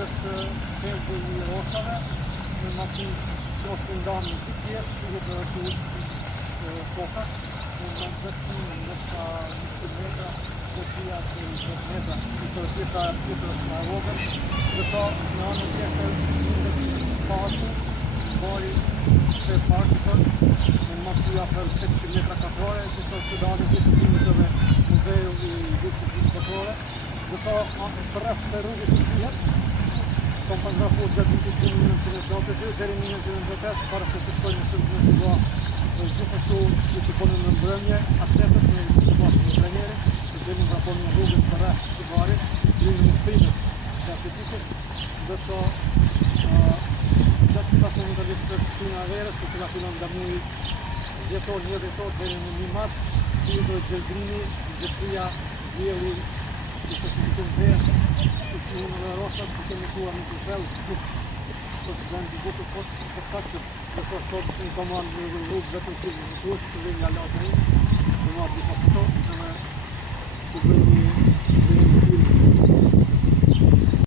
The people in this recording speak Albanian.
është thelbi I rrosave, në masi është ndanë në pjesë, që të kokat, në vetëm ndoshta 20 metra, përtia të 10 metra, ishte pjesa tjetër është më e vogël, ndërsa në anën tjetër është parku, bari se parku në masi afër 800 metra katrore, që është dalë disiplinëve muzeu I disiplinës katrore, ndërsa përreth të rrugës të tjetër, kam fotografuar gjatë vitit 1992 deri në 1995 para se të shkojnë në Shqipëri. Gjithashtu që të konë në mbrëmje, atletët në situatë në trenerit, të dhenin rapon në rrugën për rreth të barit, në mustrimet të atletikës, ndërsa gjatë kësa në intervjistës të shtina verës, të cila fillon nga muaj dhjetor, 1 dhjetor, deri në 1 mars, që do gjelgrimi, gjëtësia, vjeli, I specifikun verë, që unë dhe rosat, që kemi tuar në Kufel, të bëndë bukur postaqër, që sot në komandë në rrugë vetëm si vizitues, që dhe nga latërinë, të marrë disa foto,